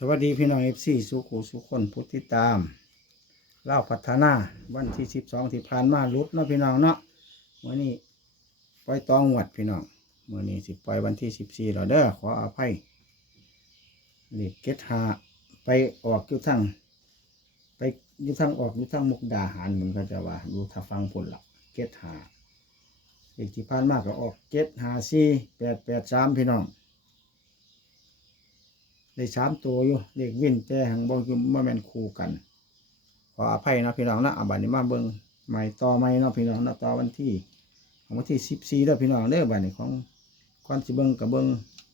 สวัสดีพี่น้องเอฟซีสุขุสุขคนพุทธิตามเล่าพัฒนาวันที่สิบสองที่ผ่านมาลุดเนาะพี่น้องเนาะมื่อนี้ปล่อยตองหวัดพี่น้องมื่อนี้สิปล่อยวันที่สิบสี่เราเด้อขออภัยเรียกเกตหาไปออกอยู่ทางไปอยู่ทางออกอยู่ทางมุกดาหารเหมือนก็จะว่าอยู่ทาฟังผลละเกตหาเลขที่ผ่านมาก็ออกเกตหาสี่แปดแปดสามพี่น้อง ได้สามตัวอยู่เลขวิ่นแต่หังบอกอยู่ว่แม่นคู่กัน ขออภัยนะพี่น้องนะอ่าบัดนี้มาเบิ่งใหม่ต่อใหม่เนาะพี่น้องนะต่อวันที่ของวันที่สิบสี่แล้วพี่น้องเด้อบัดนี้ของก่อนสิเบิ่งกับเบิ่ง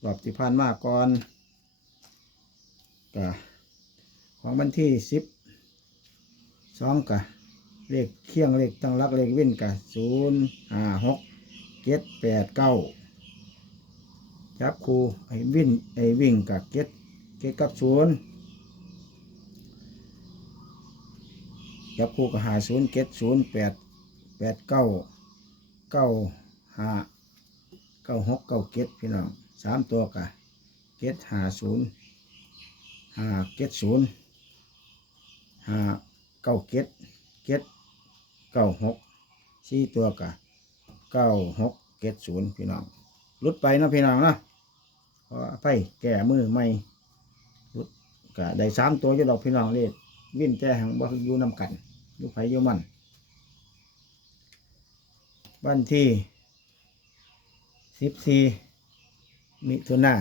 รอบที่ผ่านมาก่อนกะของวันที่สิบสองกะเลขเคียงเลขตั้งรักเลขวิ่นกะศูนย์ห้าหกเจ็ดแปดเก้าจับครูไอ้วิ่งไอ้วิ่งกับเก็ต เก็ตกับศูนย์จับครูกับหาศูนย์เก็ตศูนย์แปดแปดเก้าเก้าห้าเก้าหกเก้าเก็ตพี่น้องสามตัวกับเก็ตหาศูนย์หาเก็ตศูนย์หาเก้าเก็ตเก็ตเก้าหกสี่ตัวกับเก้าหกเก็ตศูนย์พี่น้องรุดไปนะพี่น้องนะขออภัยแก่มือไม่ ก็ได้สามตัวจะดอกพี่น้องเลยวิ่นแต่หังบ่อยู่นำกันอยู่ไผอยู่มันวันที่สิบสี่มิถุนา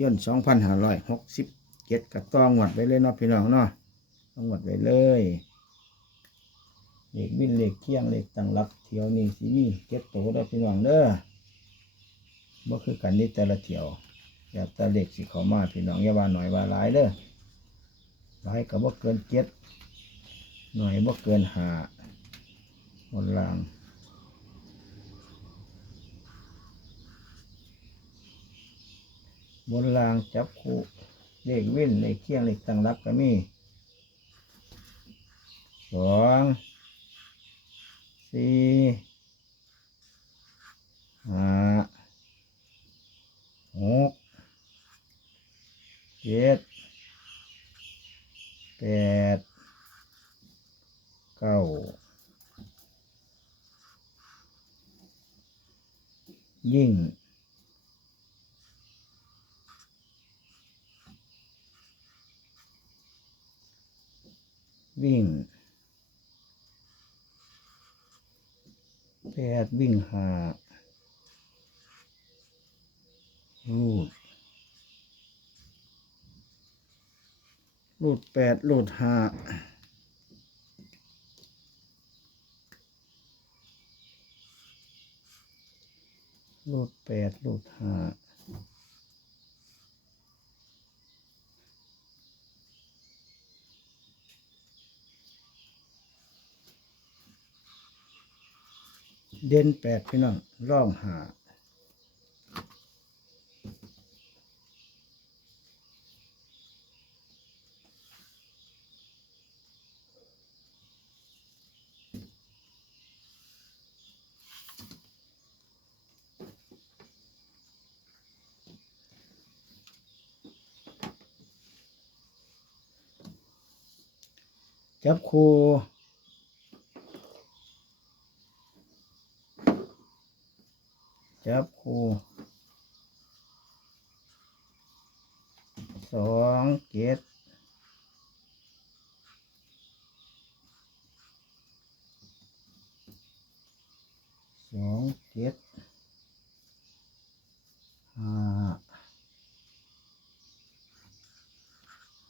ยนสองพันห้าร้อยหกสิบเจ็ดกับต้องหวดไปเลยเนาะพี่น้องเนาะต้องหวดไปเลยเลขวิ่นเลขเคียงเลขตั้งรับเที่ยวนี้สีมีเจ็ดตัวได้พี่น้องเด้อบ่คือกันนี่แต่ละเที่ยว อย่าแตะเล็กสิเขามาพี่น้องอย่าว่าหน่อยว่าหลายเด้อหลายก็บ่เกินเจ็ดหน่อยบ่เกินหาบนล่างบนล่างจับคู่เลขวิ่นเลขเคียงเลขตั้งรับก็มีสองสี่ห้า หก เจ็ดแปดเก้ายิ่งวิ่งแปดวิ่งหาลูด รูดแปดรูดห้ารูดแปดรูดห้าเด่นแปดพี่น้องร่องหา จับคูจับคูสองเจ็ดสองเจ็ดห้า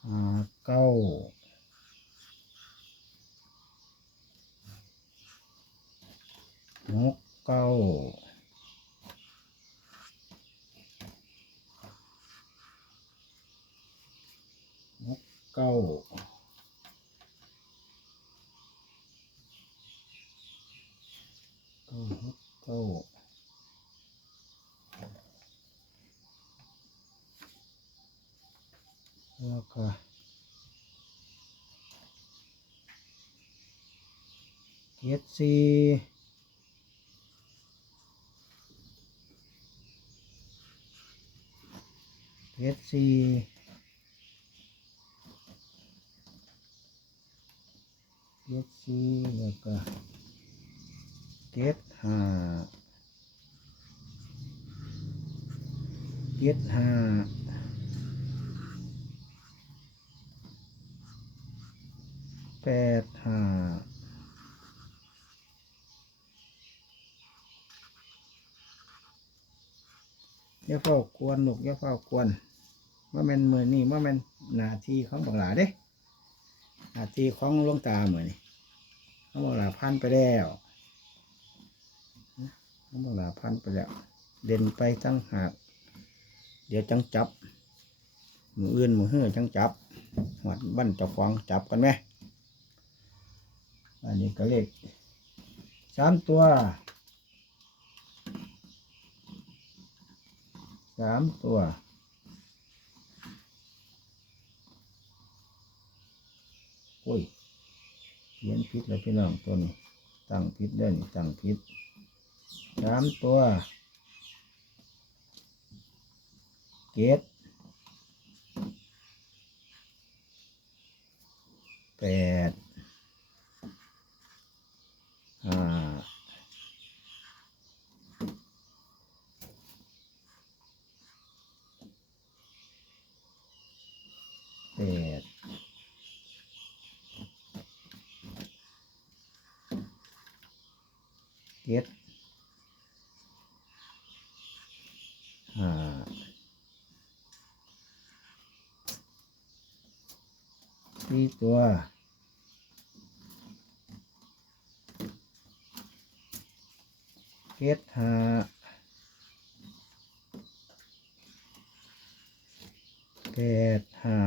ห้าเก้า หกเก้าหกเก้าเก้าหกเก้าแล้วก็เจ็ดสี่ เจ็ดสี่เจ็ดสี่แล้วก็เจ็ดห้าเจ็ดห้าแปดห้าเย่าเฝ้ากวรหนุกเย่าเฝ้ากวร ว่ามันมือนี่ว่ามันหน้าที่ของบักหลาเด้หน้าที่ของลวงตาเหมือนนี่ของบักหลาพันไปแล้วของบักหลาพันไปแล้ว เด่นไปตั้งหากเดี๋ยวจังจับมืออื่นมือเฮือจังจับหัดบั้นเจ้าของจับกันไหมอันนี้ก็เลขสามตัวสามตัว อ้ยเขียนผิดแล้วพี่น้องตัวนี้ตั้งผิดเด้นี่ตั้งผิดสามตัวเกตแปดห้าแปด เจ็ดห้าสี่ตัวเจ็ดห้าแปดห้า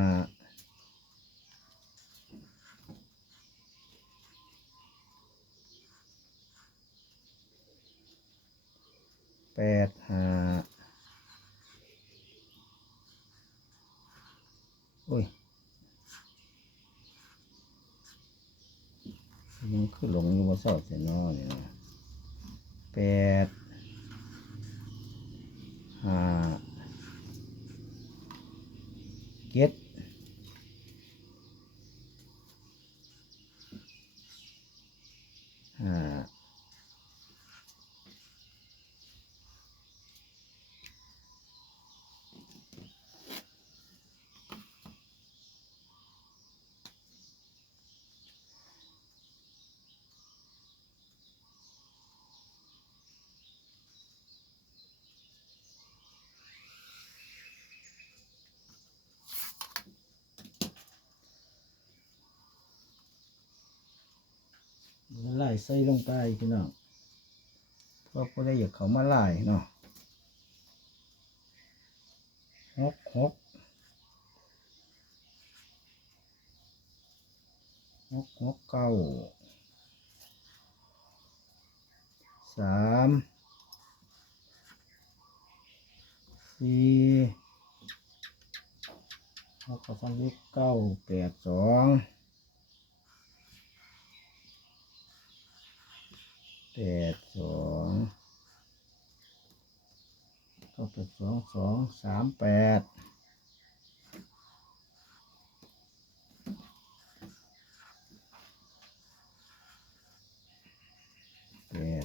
แปดห้า โอ้ยยังคือหลงอยู่ว่าเศร้าเสียนอเนี่ยนะแปดห้าเจ็ดห้าไล่ ใส่ลงไปพี่น้องเพราะผู้ใดอยากเขามาไล่เนาะหกหกหกหกเก้าสามสี่หกสองเลขเก้าแปดสอง แปดสองก้าแปดสองสองสามแปดแปด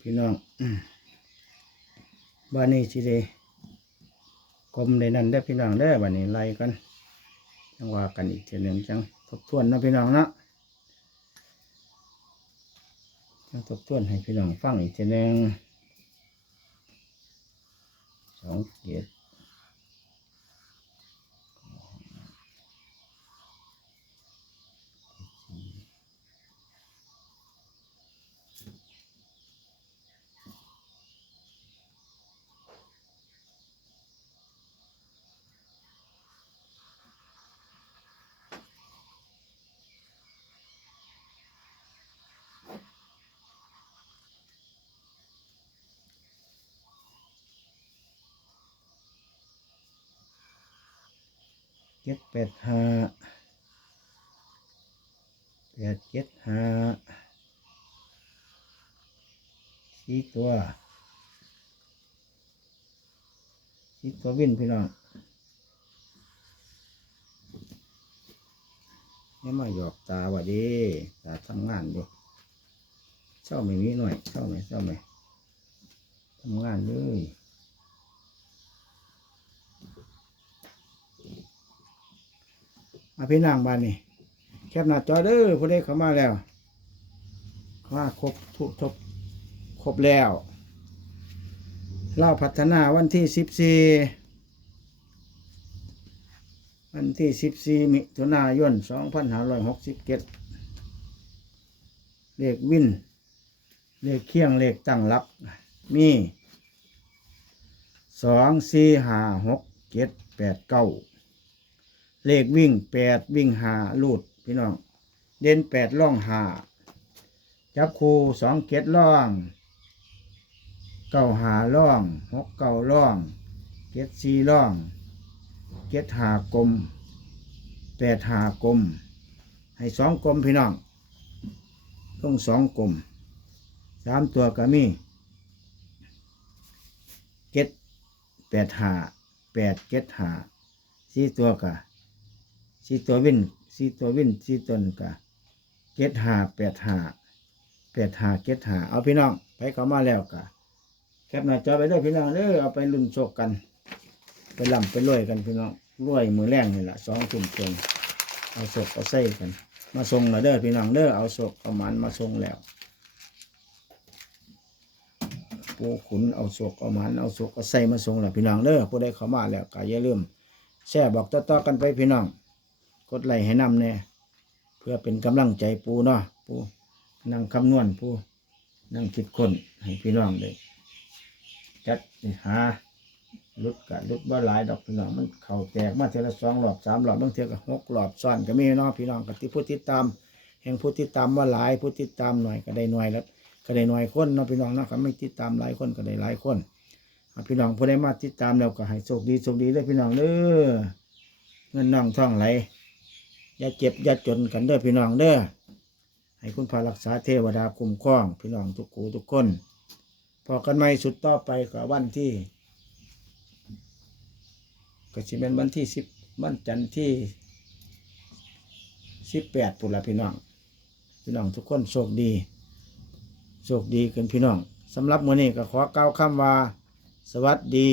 พี่น้อง บ้านนี้สิเดกลมในนั้นได้พี่น้องได้บ้านนี้ไล่กันจังว่ากันอีกเทีหนึ่งจังทบทวนนะพี่น้องนะจังทบทวนให้พี่น้องฟังอีกทีหนึ่งสองเจ็ดเจ็ดแปดห้าแปดเจ็ดห้าสี่ตัวสี่ตัววินพี่น้องนี่มาหยอกตาว่าดีตาทำงานอยู่เศร้าไม่มีหน่อยเศร้าไหมเศร้าไหมทำงานเลย มาพี่นางบ้านนี่แคบหน้าจอเด้อผู้ใดเข้ามาแล้วเขามาครบทุกทบครบแล้วเล่าพัฒนาวันที่สิบสี่วันที่สิบสี่มิถุนายนสองพันห้าร้อยหกสิบเจ็ดเลขวินเลขเคียงเลขตั้งรับมีสองสี่ห้าหกเจ็ดแปดเก้า เลขวิ่งแปดวิ่งหาลูดพี่น้อง เด่นแปดล่องหาจับคูสองเจ็ดล่องเก้าหาล่องหกเก้าล่องเจ็ดสี่ล่องเจ็ดหากลมแปดหากลม ให้สองกลมพี่น้องต้องสองกลมสามตัวก็มีเก็ดแปดหาแปดเก็ดหาสี่ตัวกะ สี่ตัววินสี่ตัววินสี่ตนกะเก็ดหาแปดหาแปดหาเก็ดหาเอาพี่น้องไปเขามาแล้วกะแคปหน้าจอไปด้วยพี่น้องเด้อเอาไปลุ้นโชคกัน ไปล่ำไปรวยกันพี่น้องรวยมือแรงนี่แหละสองทุ่มตรงเอาศกเอาไส้กัน มาส่งแล้วเด้อพี่น้องเด้อเอาศกเอามันมาส่งแล้วปูขุนเอาศกเอามันเอาศกเอาใส่มาส่งแล้วพี่น้องเด้อผู้ใดเข้ามาแล้วก็อย่าลืมแชร์บอกต่อๆกันไปพี่น้อง กดไลค์ให้นำแน่เพื่อเป็นกำลังใจปูเนาะปูนั่งคำนวณปูนั่งคิดคนให้พี่น้องเลยจัดหาลุดกะลุดว่าหลายดอกพี่น้องมันเข่าแตกมาเทละสองหลอบสามหลอบบางเทีก็หกหลอบซ้อนก็มีเนาะพี่น้องกับที่ผู้ติดตามแห่งผู้ติดตามว่าหลายผู้ติดตามหน่อยก็ได้หน่อยแล้วก็ได้หน่อยคนเนาะพี่น้องนาะครับไม่ติดตามหลายคนก็ได้หลายคนพี่น้องผู้ใดมาติดตามแล้วก็ให้โชคดีโชคดีเลยพี่น้องเด้อเงินน้องท่องไหล อย่าเจ็บอย่าจนกันเด้อพี่น้องเด้อให้คุณพารักษาเทวดาคุ้มครอง พี่น้องทุกกูทุกคนพอกันไม่สุดต่อไปก็วันที่ก็จะเป็นวันที่สิบวันจันทร์ที่สิบแปดปุนละพี่น้อง พี่น้องทุกคนโชคดีโชคดีกันพี่น้องสำหรับมื้อนี้ก็ขอกล่าวคำว่า สวัสดี